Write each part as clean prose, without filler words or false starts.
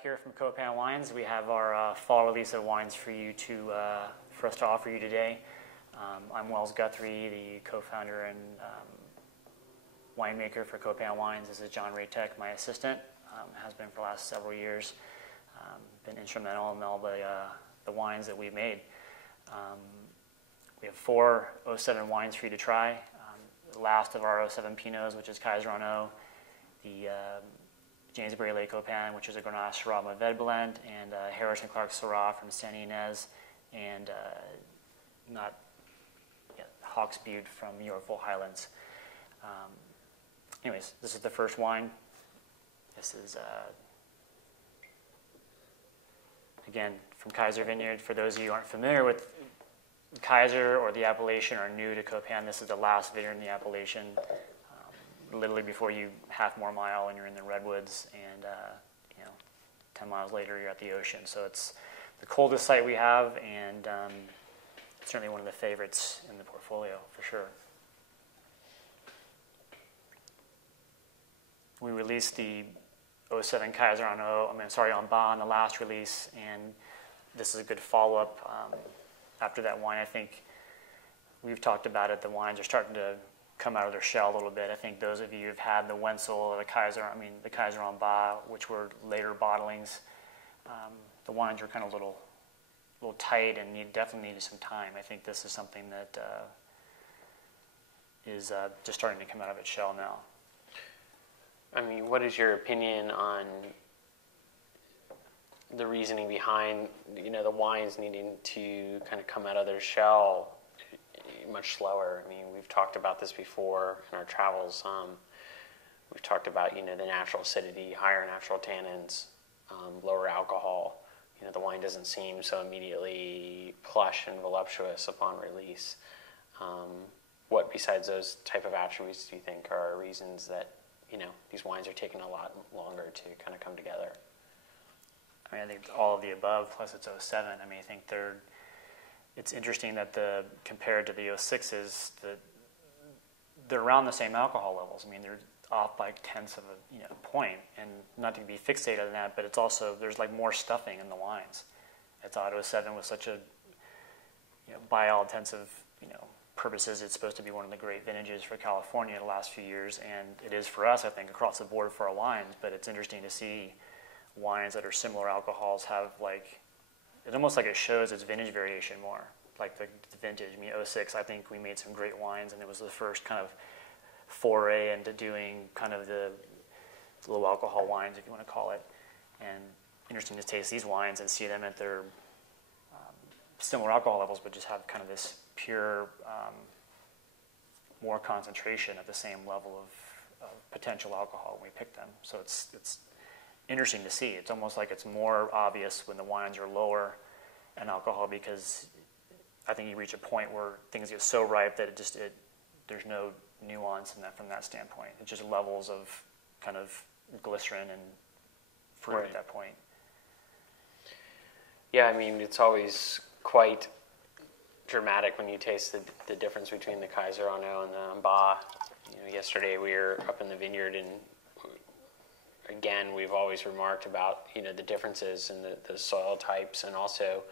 back here from Copan Wines. We have our fall release of wines for us to offer you today. I'm Wells Guthrie, the co-founder and winemaker for Copan Wines. This is John Raytek, my assistant. Has been for the last several years. Been instrumental in all the wines that we've made. We have 4 07 wines for you to try. The last of our 07 Pinots, which is Kiser En Haut, the Jamesbury Lake Copan, which is a Grenache Syrah Mourvedre blend, and Harris and Clark Syrah from Saint Ynez, and Hawks Butte from Yorkville Highlands. Anyways, this is the first wine. This is, again, from Kiser Vineyard. For those of you who aren't familiar with Kiser or the appellation or new to Copan, this is the last vineyard in the appellation. Literally before you half more mile and you're in the redwoods, and 10 miles later you're at the ocean. So it's the coldest site we have, and certainly one of the favorites in the portfolio for sure. We released the 07 Kiser En Haut, En Bas on the last release, and this is a good follow-up after that wine. I think we've talked about it. The wines are starting to come out of their shell a little bit. I think those of you who've had the Wenzel or the Kiser En Bas, which were later bottlings, the wines are kind of a little tight and definitely needed some time. I think this is something that is just starting to come out of its shell now. I mean, what is your opinion on the reasoning behind, the wines needing to kind of come out of their shell much slower? I mean, we've talked about this before in our travels. We've talked about, the natural acidity, higher natural tannins, lower alcohol. The wine doesn't seem so immediately plush and voluptuous upon release. What besides those type of attributes do you think are reasons that, these wines are taking a lot longer to kind of come together? I think all of the above, plus it's 07. I think it's interesting that compared to the 06s, they're around the same alcohol levels. They're off by tenths of a point, and not to be fixated on that, but it's also, there's more stuffing in the wines. I thought 07 was such a, by all intents of, purposes, it's supposed to be one of the great vintages for California the last few years, and it is for us, I think, across the board for our wines. But it's interesting to see wines that are similar alcohols have it's almost like it shows its vintage variation more, like the vintage. 06, I think we made some great wines, and it was the first kind of foray into doing kind of the low alcohol wines, if you want to call it. And interesting to taste these wines and see them at their similar alcohol levels, but just have kind of this pure, more concentration at the same level of potential alcohol when we pick them. So it's interesting to see. It's almost like it's more obvious when the wines are lower in alcohol, because I think you reach a point where things get so ripe that there's no nuance in that from that standpoint. It's just levels of kind of glycerin and fruit at that point. Yeah, it's always quite dramatic when you taste the difference between the Kiser En Haut and the En Bas. Yesterday we were up in the vineyard, and again, we've always remarked about the differences in the soil types, and also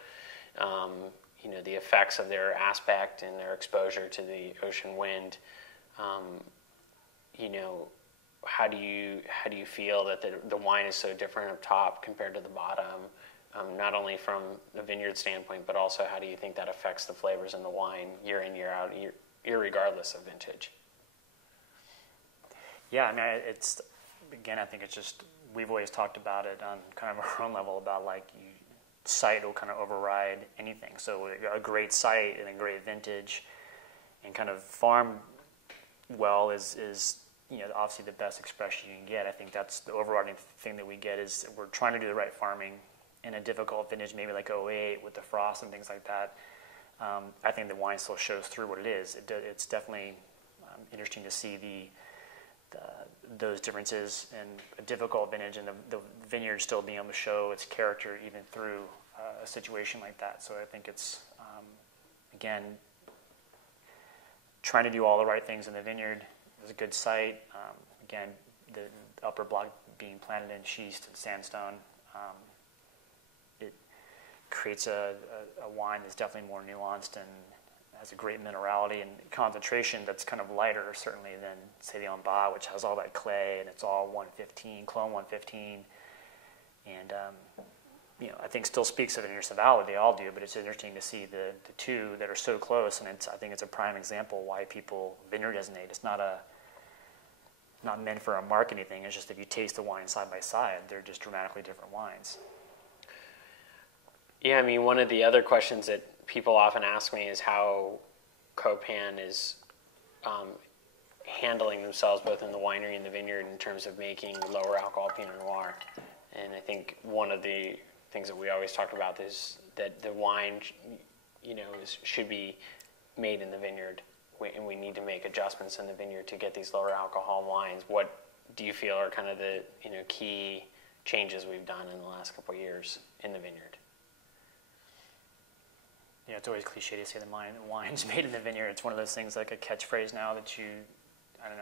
the effects of their aspect and their exposure to the ocean wind. How do you feel that the wine is so different up top compared to the bottom? Not only from the vineyard standpoint, but also how do you think that affects the flavors in the wine year in, year out, irregardless of vintage? Yeah, I think it's just, we've always talked about it on kind of our own level about site will kind of override anything. So a great site and a great vintage and kind of farm well is obviously the best expression you can get. I think that's the overriding thing that we get is we're trying to do the right farming in a difficult vintage, maybe like 08 with the frost and things like that. I think the wine still shows through what it is. It's definitely interesting to see those differences in a difficult vintage, and the vineyard still being able to show its character even through a situation like that. So I think it's, again, trying to do all the right things in the vineyard. It's a good site. Again, the upper block being planted in schist and sandstone. It creates a wine that's definitely more nuanced and has a great minerality and concentration that's kind of lighter, certainly, than, say, the En Haut, which has all that clay, and it's all 115, clone 115. And, I think still speaks of Vineyards of the Valley. They all do, but it's interesting to see the two that are so close, and I think it's a prime example why people vineyard designate. It's not meant for a marketing thing. It's just if you taste the wine side by side, they're just dramatically different wines. Yeah, I mean, one of the other questions that people often ask me is how Copan is handling themselves both in the winery and the vineyard in terms of making lower alcohol Pinot Noir. And I think one of the things that we always talk about is that the wine, should be made in the vineyard, and we need to make adjustments in the vineyard to get these lower alcohol wines. What do you feel are kind of the key changes we've done in the last couple of years in the vineyard? Yeah, it's always cliche to say the wine's made in the vineyard. It's one of those things, like a catchphrase now that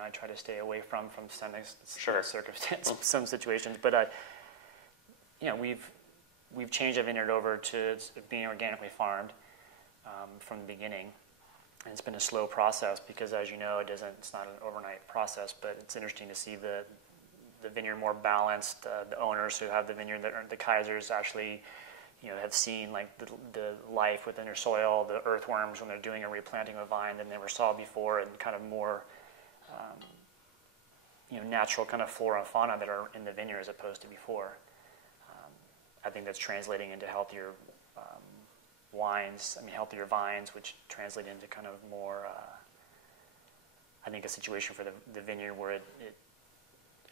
I try to stay away from some circumstances, some situations. But we've changed the vineyard over to being organically farmed from the beginning, and it's been a slow process because, as you know, it's not an overnight process. But it's interesting to see the vineyard more balanced. The owners who have the vineyard, the Kisers, actually, have seen like the life within their soil, the earthworms when they're doing a replanting of a vine than they ever saw before, and kind of more natural kind of flora and fauna that are in the vineyard as opposed to before. I think that's translating into healthier wines. Healthier vines, which translate into kind of more, I think, a situation for the vineyard where it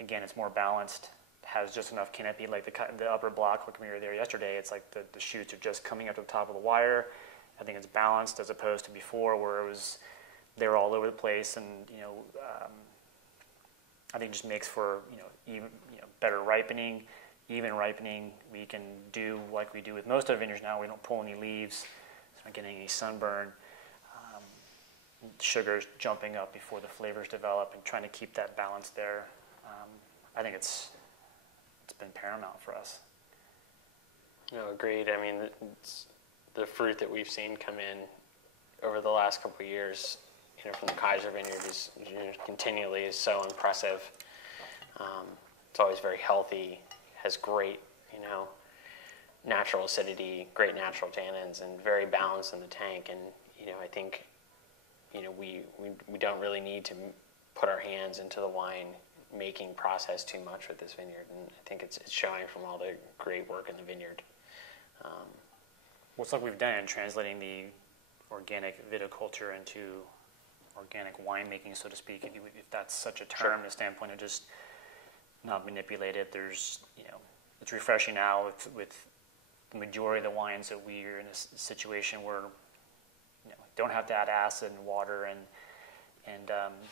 again, it's more balanced, has just enough canopy, like the upper block, when we were there yesterday, it's like the shoots are just coming up to the top of the wire. I think it's balanced as opposed to before where they were all over the place, and I think it just makes for even better ripening, even ripening. We can do like we do with most of our vineyards now. We don't pull any leaves, so not getting any sunburn. Sugar's jumping up before the flavors develop, and trying to keep that balance there. I think it's been paramount for us. No, agreed. I mean, it's the fruit that we've seen come in over the last couple of years, from the Kiser Vineyard is continually is so impressive. It's always very healthy, has great, natural acidity, great natural tannins, and very balanced in the tank. And I think, we don't really need to put our hands into the wine making process too much with this vineyard, and I think it's showing from all the great work in the vineyard. It's like we've done in translating the organic viticulture into organic winemaking, so to speak, if that's such a term, the standpoint of just not manipulated. There's, it's refreshing now with the majority of the wines that we're in a situation where don't have to add acid and water and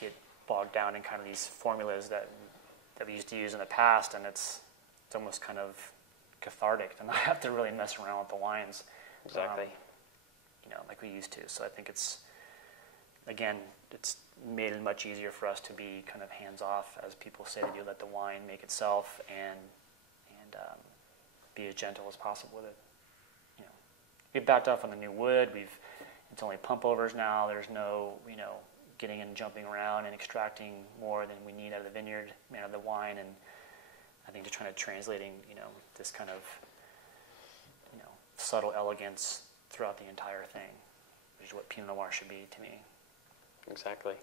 get bogged down in kind of these formulas that we used to use in the past, and it's almost kind of cathartic to not have to really mess around with the wines. Exactly. Like we used to. So I think it's made it much easier for us to be kind of hands-off, as people say, to do, let the wine make itself and be as gentle as possible with it. We've backed off on the new wood. It's only pump overs now. There's no, getting in and jumping around and extracting more than we need out of the vineyard, out of the wine, and I think just trying to translating, this kind of, subtle elegance throughout the entire thing, which is what Pinot Noir should be to me. Exactly.